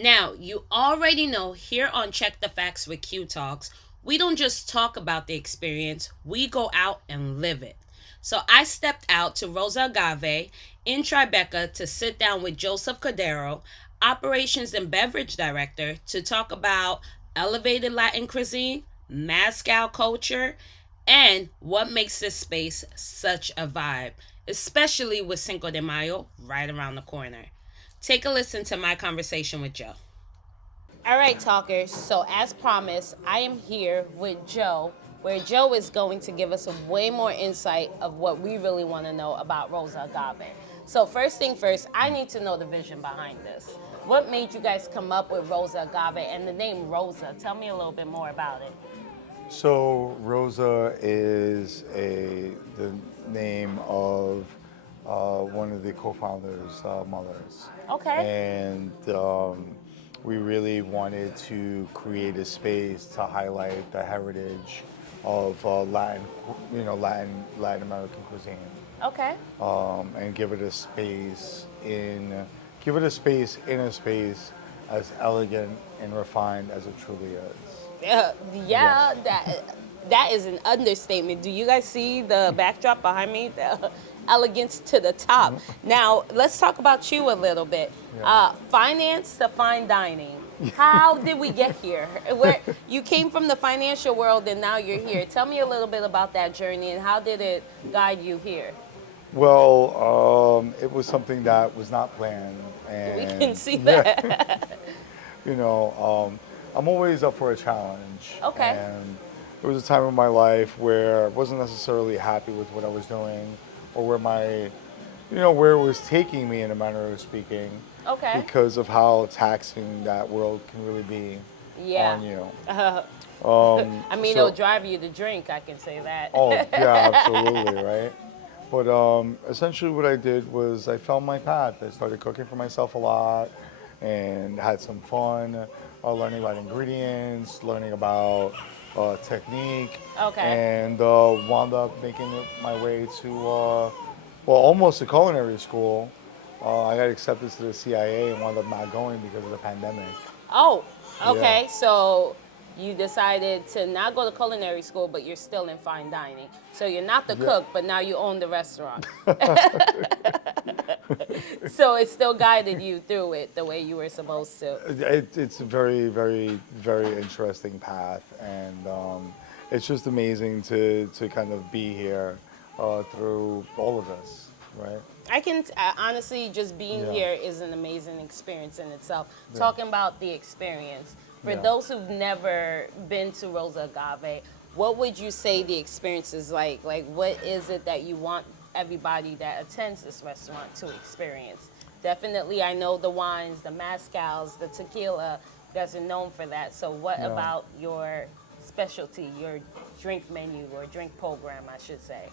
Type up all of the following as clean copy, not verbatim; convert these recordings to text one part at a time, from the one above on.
Now, you already know here on Check the Facts with Q Talks, we don't just talk about the experience, we go out and live it. So I stepped out to Rosa Agave in Tribeca to sit down with Joseph Cordero, Operations and Beverage Director, to talk about elevated Latin cuisine, Mezcal culture, and what makes this space such a vibe, especially with Cinco de Mayo right around the corner. Take a listen to my conversation with Joe. All right, talkers. So, as promised, I am here with Joe, where Joe is going to give us a way more insight of what we really want to know about Rosa Agave. So, first thing first, I need to know the vision behind this. What made you guys come up with Rosa Agave and the name Rosa? Tell me a little bit more about it. So Rosa is the name of one of the co-founders' mothers, Okay. and we really wanted to create a space to highlight the heritage of Latin American cuisine, Okay. and give it a space in a space as elegant and refined as it truly is. Yeah, Yes. that is an understatement. Do you guys see the backdrop behind me? The elegance to the top. Now, let's talk about you a little bit. Yeah. Finance to fine dining. How did we get here? Where you came from the financial world and now you're here. Tell me a little bit about that journey and how did it guide you here? Well, it was something that was not planned, We can and see yeah, that. you know, I'm always up for a challenge. Okay. And there was a time in my life where I wasn't necessarily happy with what I was doing, or where it was taking me in a manner of speaking, Okay. because of how taxing that world can really be Yeah. on you. I mean, it'll So, drive you to drink. I can say that. oh yeah, absolutely, right? But essentially, what I did was I found my path. I started cooking for myself a lot and had some fun, learning about ingredients, learning about technique, Okay. and wound up making it my way to, almost to culinary school. I got accepted to the CIA and wound up not going because of the pandemic. Oh, Yeah. okay. So you decided to not go to culinary school, but you're still in fine dining. So you're not the Yeah. cook, but now you own the restaurant. So it still guided you through it the way you were supposed to. It's a very, very, very interesting path, and it's just amazing to kind of be here through all of this, right? I can honestly, just being Yeah, here is an amazing experience in itself. yeah, Talking about the experience, for yeah. those who've never been to Rosa Agave, what would you say the experience is like? Like, what is it that you want everybody that attends this restaurant to experience? Definitely, I know the wines, the mezcals, the tequila. You guys are known for that. So, what Yeah. about your specialty, your drink menu or drink program, I should say?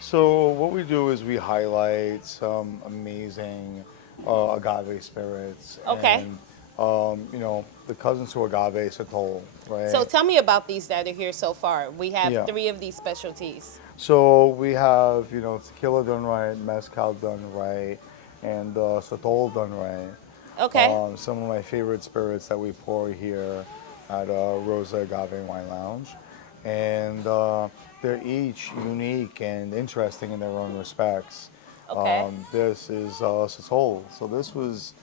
So what we do is we highlight some amazing agave spirits, Okay. and the cousins to agave, Satol, So right? tell me about these that are here so far. We have Yeah. three of these specialties. So we have, tequila done right, mezcal done right, and Satol done right. Okay. Some of my favorite spirits that we pour here at Rosa Agave Wine Lounge. And they're each unique and interesting in their own respects. Okay. This is Satol. So this was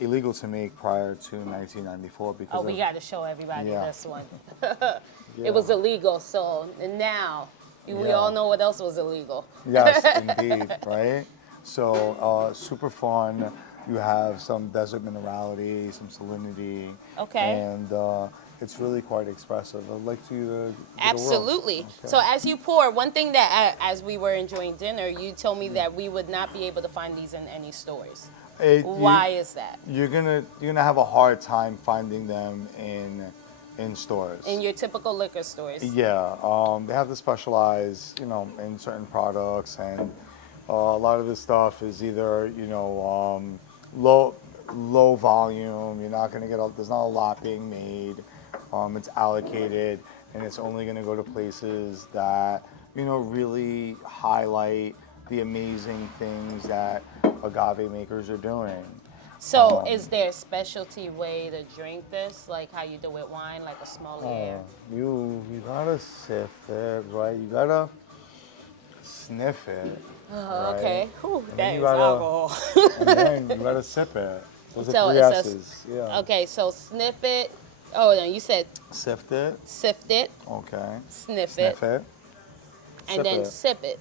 illegal to make prior to 1994 Oh, because we of, got to show everybody yeah, this one. It yeah, was illegal, so and now we yeah. all know what else was illegal. Yes, indeed, right? So super fun. You have some desert minerality, some salinity, Okay. and it's really quite expressive. I'd like to get a whirl. Absolutely. Okay. So as you pour, one thing that as we were enjoying dinner, you told me that we would not be able to find these in any stores. It, you, Why is that? you're gonna have a hard time finding them in stores. In your typical liquor stores. Yeah, they have to specialize, in certain products, and a lot of this stuff is either, low volume. You're not gonna get there's not a lot being made. It's allocated, and it's only gonna go to places that really highlight the amazing things that agave makers are doing. So, is there a specialty way to drink this, like how you do with wine, like a sommelier? You gotta sift it, right? You gotta sniff it, right? Okay. Whew, And then that you is gotta, alcohol. and then you gotta sip it. Those are So three it's S's. Yeah. okay, so sniff it. Oh, no, you said Sift it. sift it, Okay. sniff it, Sniff it. and Sip then it. sip it.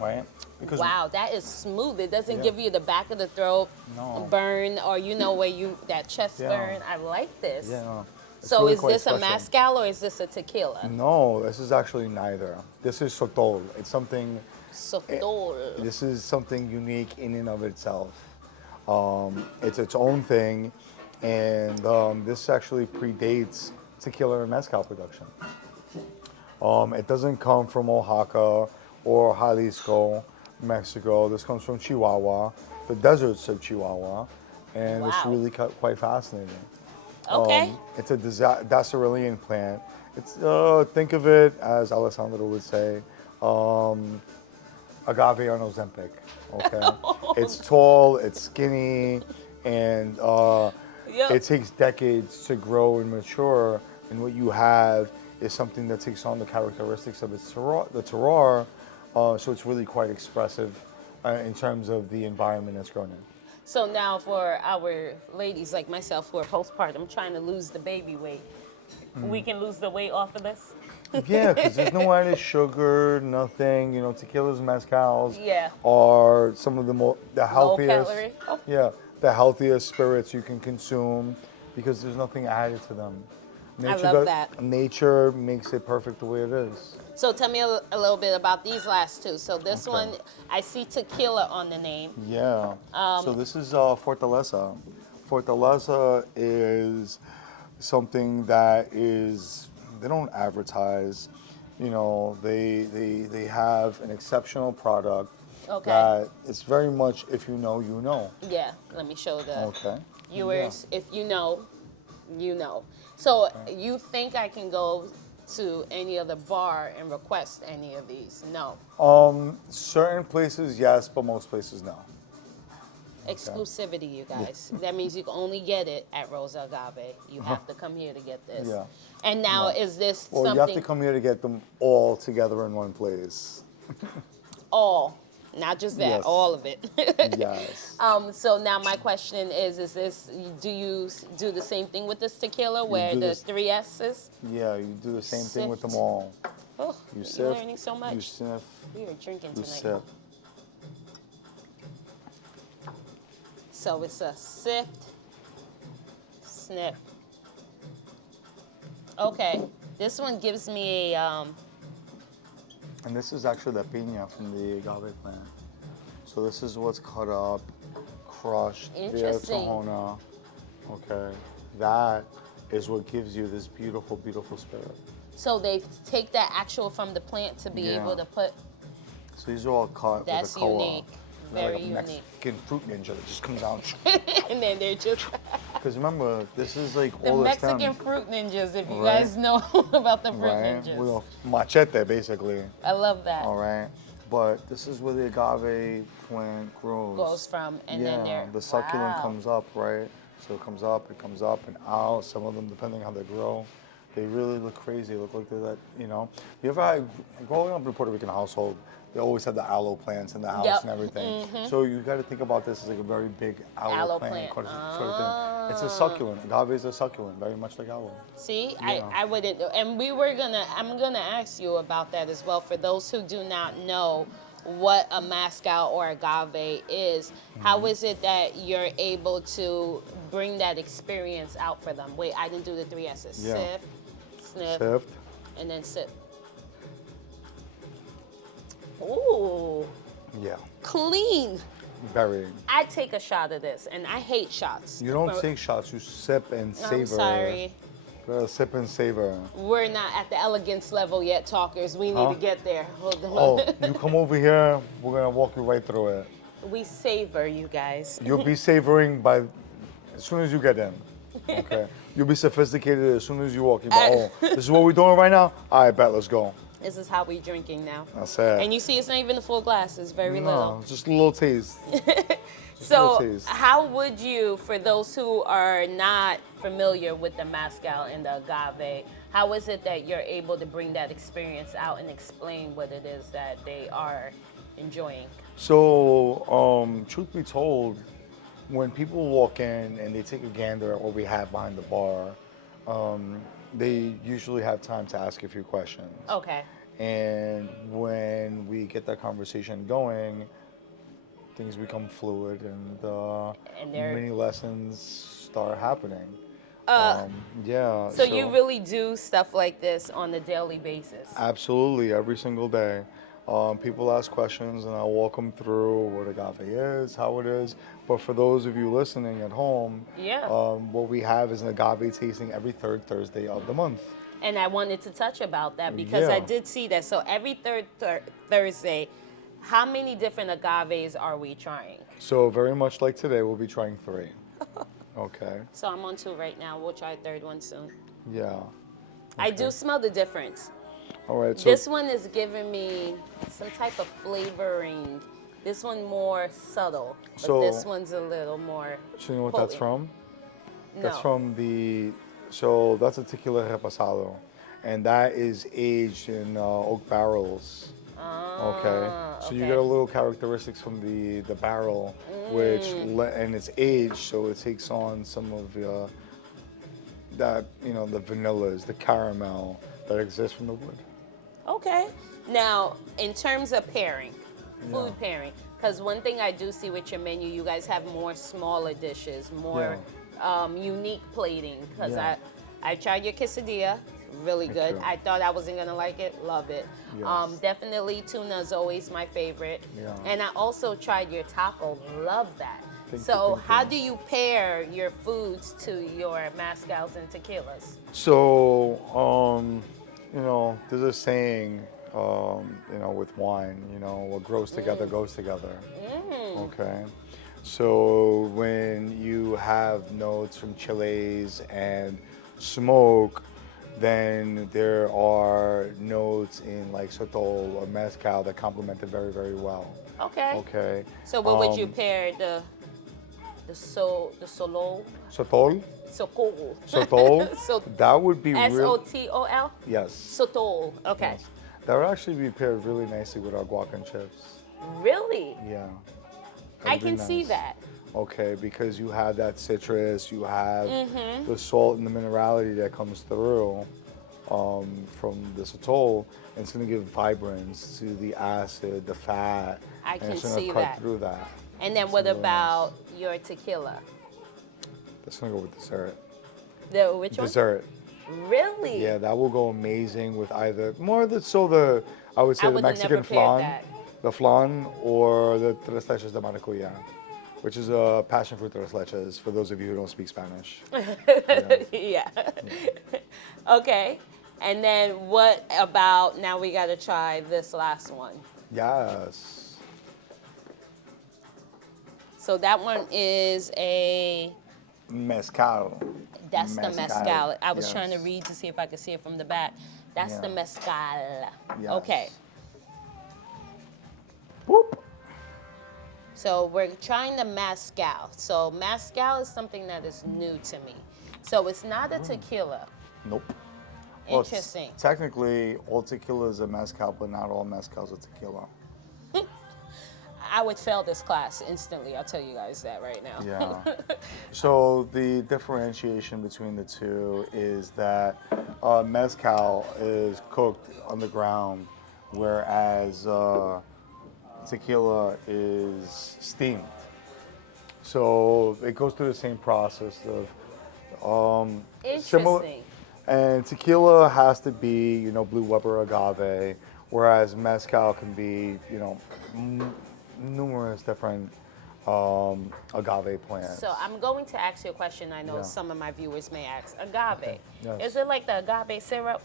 Right? Because Wow, that is smooth. It doesn't Yeah. give you the back of the throat No. burn, or where you that chest Yeah. burn. I like this. yeah, no, it's So really is quite this a special. mezcal or is this a tequila? No, this is actually neither. This is sotol. It's something. Sotol. This is something unique in and of itself. It's its own thing, and this actually predates tequila and mezcal production. It doesn't come from Oaxaca or Jalisco, Mexico. This comes from Chihuahua, the deserts of Chihuahua, and it's Wow. really quite fascinating. Okay. It's a dacerulean plant. It's think of it as Alessandro would say, agave on Ozempic. Okay, it's tall, it's skinny, and Yep. it takes decades to grow and mature. And what you have is something that takes on the characteristics of its terroir, the terroir. So it's really quite expressive in terms of the environment it's grown in. So now for our ladies like myself who are postpartum trying to lose the baby weight, we can lose the weight off of this? Yeah, because there's no added sugar, nothing. You know, tequilas and mezcals Yeah. are some of the healthiest. calorie. Oh. Yeah, the healthiest spirits you can consume because there's nothing added to them. love that. Nature makes it perfect the way it is. So tell me a little bit about these last two. So this Okay. one, I see tequila on the name. Yeah. So this is Fortaleza. Fortaleza is something that is, they don't advertise. You know, they have an exceptional product. Okay. That it's very much, if you know, you know. Yeah, let me show the Okay. viewers. If you know, you know. So you think I can go to any other bar and request any of these? No. Certain places, yes, but most places, no. Exclusivity, you guys. That means you can only get it at Rosa Agave. You have to come here to get this. Yeah. And now, is this Well, something you have to come here to get them all together in one place. all, not just that, Yes. all of it. Yes. So now my question is this, do you do the same thing with this tequila where do the this- 3 S's? Yeah, you do the same thing with them Sift. all. Oh, You you're sift, learning so you much. sniff, We are drinking you tonight. sip. So it's a sift, sniff. Okay, this one gives me a, And this is actually the piña from the agave plant. So this is what's cut up, crushed via Interesting. tahona. Okay, that is what gives you this beautiful, beautiful spirit. so they take that actual from the plant to be Yeah. able to put, So these are all cut that's with a koa. unique, They're very like a unique. Mexican fruit ninja that just comes out. And then they're just, Because remember, this is like the all the Mexican stem, fruit ninjas, if you Right. guys know about the fruit right? ninjas. With a machete, basically. I love that. All right, but this is where the agave plant grows. Goes from, and yeah, then they're, the succulent wow. comes up, right? So it comes up and out. Some of them, depending how they grow, they really look crazy. Look like they're that, you know. You ever had, growing up in a Puerto Rican household, they always had the aloe plants in the house Yep. and everything. So you got to think about this as like a very big aloe, Aloe plant. sort of thing. It's a succulent. Agave is a succulent, very much like aloe. See, Yeah. I wouldn't, and I'm gonna ask you about that as well. For those who do not know what a mezcal or agave is, how is it that you're able to bring that experience out for them? Wait, I didn't do the 3 S's. Yeah. Sip, sniff, Sift. and then sip. Ooh, Yeah. clean. Very. I take a shot of this, and I hate shots. You don't take shots. You sip and savor. I'm sorry. You gotta sip and savor. We're not at the elegance level yet, talkers. We need Huh? to get there. Hold on. Oh, you come over here. We're gonna walk you right through it. We savor, you guys. You'll be savoring by as soon as you get in. Okay. You'll be sophisticated as soon as you walk in. Oh, this is what we're doing right now. All right, bet. Let's go. This is how we drinking now. That's it. And you see, it's not even a full glass. It's very No, little. just a little taste. Just a little So, taste. how would you, for those who are not familiar with the mezcal and the agave, how is it that you're able to bring that experience out and explain what it is that they are enjoying? So, truth be told, when people walk in and they take a gander at what we have behind the bar, um, they usually have time to ask a few questions. Okay. And when we get that conversation going, things become fluid and And they're many lessons start happening. uh Yeah, so you really do stuff like this on a daily basis. absolutely every single day. People ask questions and I'll walk them through what agave is, how it is. But for those of you listening at home, Yeah. what we have is an agave tasting every third Thursday of the month. And I wanted to touch about that because I Yeah. did see that. So every third Thursday, how many different agaves are we trying? So very much like today, we'll be trying 3. Okay. So I'm on 2 right now. We'll try a third one soon. Yeah. I do Okay. smell the difference. All right. So This one is giving me some type of flavoring. This one more subtle, but So- this one's a little more. so you know what that's potent. from? That's No. from so that's a tequila repasado, and that is aged in oak barrels. Okay, so you okay. get a little characteristics from the barrel, which and it's aged, so it takes on some of that the vanillas, the caramel that exists from the wood. Okay. Now, in terms of pairing, food Yeah. pairing, because one thing I do see with your menu, you guys have more smaller dishes, more unique plating. Because Yeah. I tried your quesadilla, really Thank good. you. I thought I wasn't gonna like it, love it. Yes. Definitely tuna is always my favorite. Yeah. And I also tried your taco, love that. Thank So you, thank how you. do you pair your foods to your mezcals and tequilas? So, there's a saying, with wine, what grows together goes together. Okay. So when you have notes from chiles and smoke, then there are notes in like sotol or mezcal that complement it very, very well. Okay. Okay. So what would you pair the solo Sotol? sokol Sotol? so That would be real. SOTOL Yes. sotol. Okay. Yes. That would actually be paired really nicely with our guac and chips. Really? Yeah. I That'd be can see nice. that. Okay, because you have that citrus, you have Mm-hmm. the salt and the minerality that comes through from the sotol, and it's going to give vibrance to the acid, the fat, I and can it's going see to cut that. through that. And then It's what really about your tequila? That's going to go with dessert. Which one? Dessert. Really? Yeah, that will go amazing with either I would say I the would've Mexican never paired flan, that. the flan, or the tres leches de maracuyá, which is a passion fruit tres leches for those of you who don't speak Spanish. Yeah. Okay. And then what about, now we got to try this last one. Yes. So that one is Mezcal. that's the mezcal. I was yes. trying to read to see if I could see it from the back. That's the Yeah. mezcal. Yes. Okay. Whoop. So we're trying the mezcal. So mezcal is something that is new to me. So it's not a tequila. Nope. Well, Interesting. Technically, all tequila is a mezcal, but not all mezcals are tequila. I would fail this class instantly. I'll tell you guys that right now. Yeah. So the differentiation between the two is that mezcal is cooked on the ground, whereas tequila is steamed. So it goes through the same process of similar. Interesting. And tequila has to be, Blue Weber agave, whereas mezcal can be, numerous different agave plants. So I'm going to ask you a question I know Yeah. some of my viewers may ask. Agave. Yes. Is it like the agave syrup?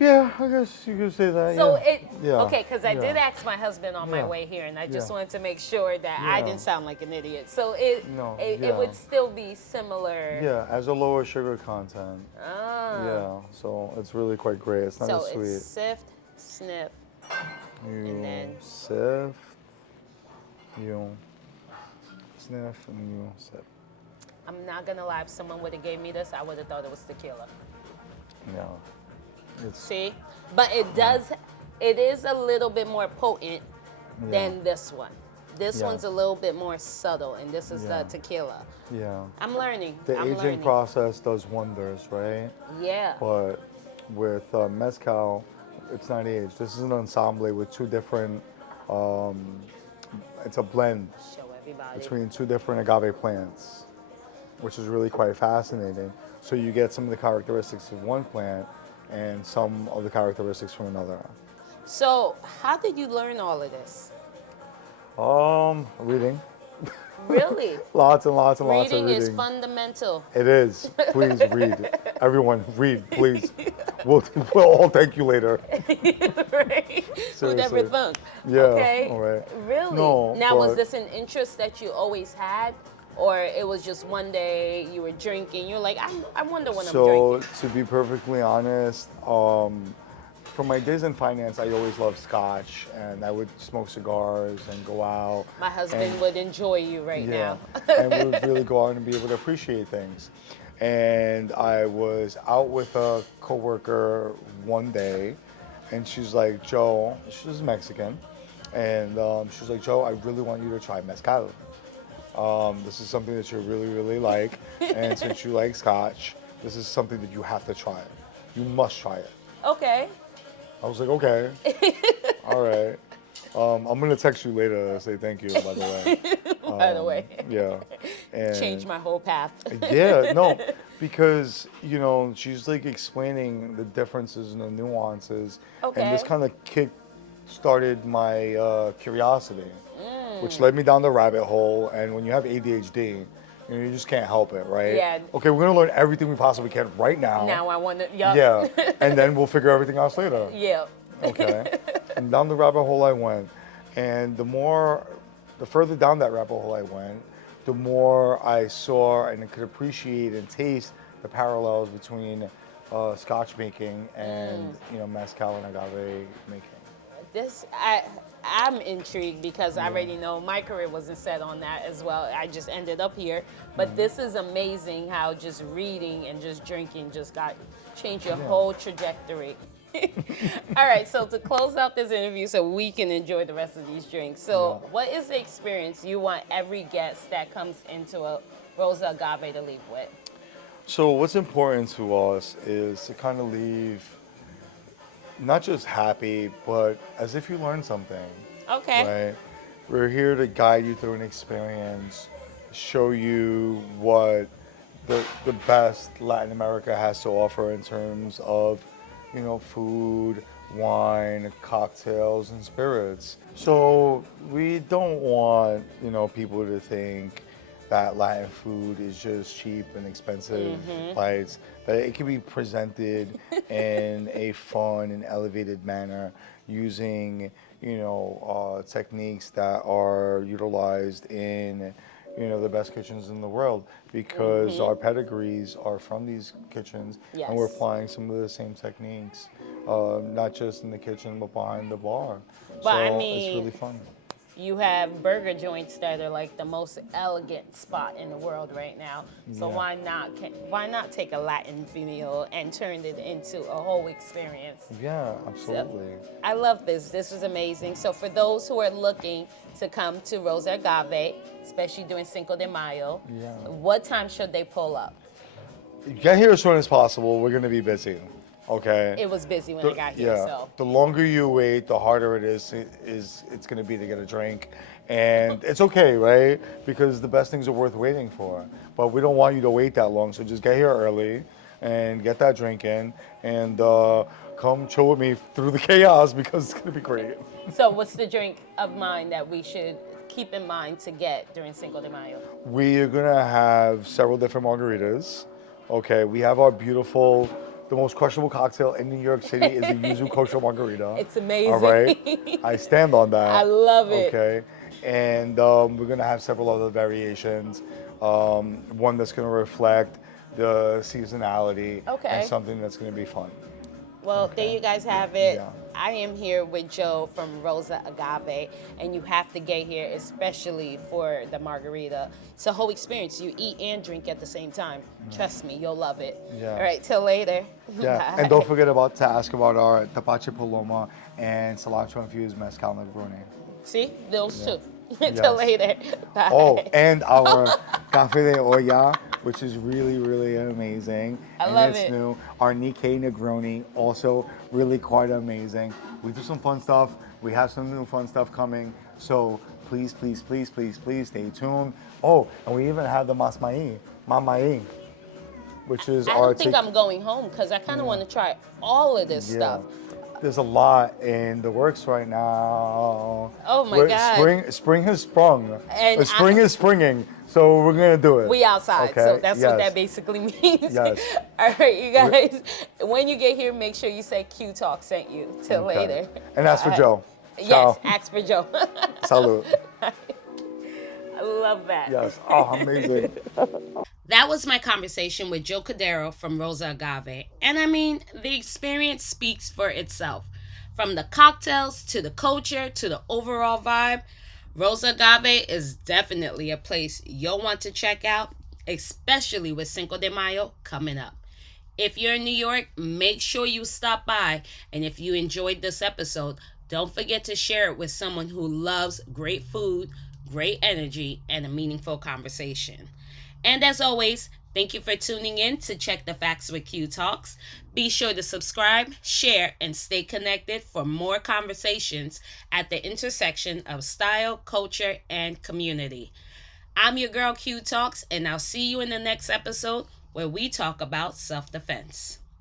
Yeah, I guess you could say that. So yeah. okay, because I did Yeah. ask my husband on my Yeah. way here, and I just Yeah. wanted to make sure that I Yeah. didn't sound like an idiot. So it No, it yeah. would still be similar. Yeah, as a lower sugar content. Ah. Yeah, so it's really quite great. It's not So as sweet. it's sift, snip. You then- sift, you Sniff and you sip. I'm not gonna lie, if someone would have gave me this, I would have thought it was tequila. No. It's, See? But it is a little bit more potent than this one. This Yeah. one's a little bit more subtle, and this is Yeah. the tequila. yeah. I'm learning. The I'm aging learning. process does wonders, right? Yeah. But with Mezcal, it's not aged. This is an ensemble with two different, it's a blend Show everybody. between two different agave plants, which is really quite fascinating. So you get some of the characteristics of one plant and some of the characteristics from another. So, how did you learn all of this? Reading. Really? Lots and lots and lots of Reading reading. is fundamental. It is. Please read. Everyone, read, please. We'll all thank you later. Right? Who never Seriously. thunk? Yeah, Okay. all right. Really? No, Now, was but- this an interest that you always had? Or it was just one day you were drinking, you're like, I wonder when I'm So, drinking. to be perfectly honest, from my days in finance, I always loved scotch, and I would smoke cigars and go out. My husband and- would enjoy you right Yeah, now. and we would really go out and be able to appreciate things. And I was out with a coworker one day, and she's like, Joe, she's Mexican, and she's like, Joe, I really want you to try mezcal. This is something that you really, really like, and since you like scotch, this is something that you have to try. You must try it. Okay. I was like, okay, all right. I'm gonna text you later to say thank you, by the way. By the way. Yeah. And Changed my whole path. yeah, no, because you know she's like explaining the differences and the nuances, and this Okay. kind of started my curiosity, which led me down the rabbit hole. And when you have ADHD, you know, you just can't help it, right? Yeah. Okay, we're gonna learn everything we possibly can right now. Now I want to, yup. Yeah, and then we'll figure everything else later. Yeah. Okay. And down the rabbit hole I went. And the further down that rabbit hole I went, the more I saw and could appreciate and taste the parallels between scotch making and, you know, mezcal and agave making. I'm intrigued because I already know my career wasn't set on that as well. I just ended up here. But this is amazing how just reading and just drinking just changed your whole trajectory. All right, so to close out this interview so we can enjoy the rest of these drinks. So what is the experience you want every guest that comes into a Rosa Agave to leave with? So what's important to us is to kind of leave not just happy, but as if you learned something. Okay. Right? We're here to guide you through an experience, show you what the best Latin America has to offer in terms of, you know, food, wine, cocktails, and spirits. So we don't want, you know, people to think that Latin food is just cheap and expensive bites, that it can be presented in a fun and elevated manner using, you know, techniques that are utilized in, you know, the best kitchens in the world, because our pedigrees are from these kitchens, and we're Yes. applying some of the same techniques, not just in the kitchen, but behind the bar. But so I it's mean, really fun. You have burger joints that are like the most elegant spot in the world right now. So Yeah. why not take a Latin meal and turn it into a whole experience? Yeah, absolutely. I love this. This was amazing. So for those who are looking to come to Rosa Agave, especially during Cinco de Mayo, Yeah. what time should they pull up? Get here as soon as possible. We're gonna be busy. Okay. It was busy when I got here, Yeah. so. The longer you wait, the harder it is. It's going to be to get a drink, and it's okay, right? Because the best things are worth waiting for. But we don't want you to wait that long, so just get here early and get that drink in, and come chill with me through the chaos because it's going to be great. So what's the drink of mine that we should keep in mind to get during Cinco de Mayo? We are going to have several different margaritas. Okay, we have our beautiful. The most crushable cocktail in New York City is a Yuzu Kosho Margarita. It's amazing. All right, I stand on that. I love it. Okay, and we're gonna have several other variations. One that's gonna reflect the seasonality Okay. and something that's gonna be fun. Well, there Okay. you guys have it. Yeah. I am here with Joe from Rosa Agave, and you have to get here, especially for the margarita. It's a whole experience. You eat and drink at the same time. Trust me, you'll love it. Yeah. All right, till later. Yeah, Bye. and don't forget to ask about our tapache paloma and cilantro infused mezcal negroni. See, those Yeah. two. Yes. Till later. Bye. Oh, and our cafe de olla, which is really, really amazing. I and love it's it. new. Our Nikkei Negroni, also really quite amazing. We do some fun stuff. We have some new fun stuff coming. So please, please, please, please, please stay tuned. Oh, and we even have the mamai, which is I our don't think I'm going home because I kind of want to try all of this stuff. There's a lot in the works right now. Oh my God. Spring has sprung. And Spring is springing, so we're gonna do it. We outside, Okay, so that's what yes. that basically means. Yes. All right, you guys. When you get here, make sure you say Q Talk sent you. Till Okay. later. And ask for Bye. Joe. Yes, Ciao. ask for Joe. Salute. I love that. Yes. Oh, amazing. That was my conversation with Joe Cordero from Rosa Agave. And I mean, the experience speaks for itself. From the cocktails to the culture to the overall vibe, Rosa Agave is definitely a place you'll want to check out, especially with Cinco de Mayo coming up. If you're in New York, make sure you stop by. And if you enjoyed this episode, don't forget to share it with someone who loves great food, great energy, and a meaningful conversation. And as always, thank you for tuning in to Check the Facts with Q Talks. Be sure to subscribe, share, and stay connected for more conversations at the intersection of style, culture, and community. I'm your girl Q Talks, and I'll see you in the next episode where we talk about self-defense.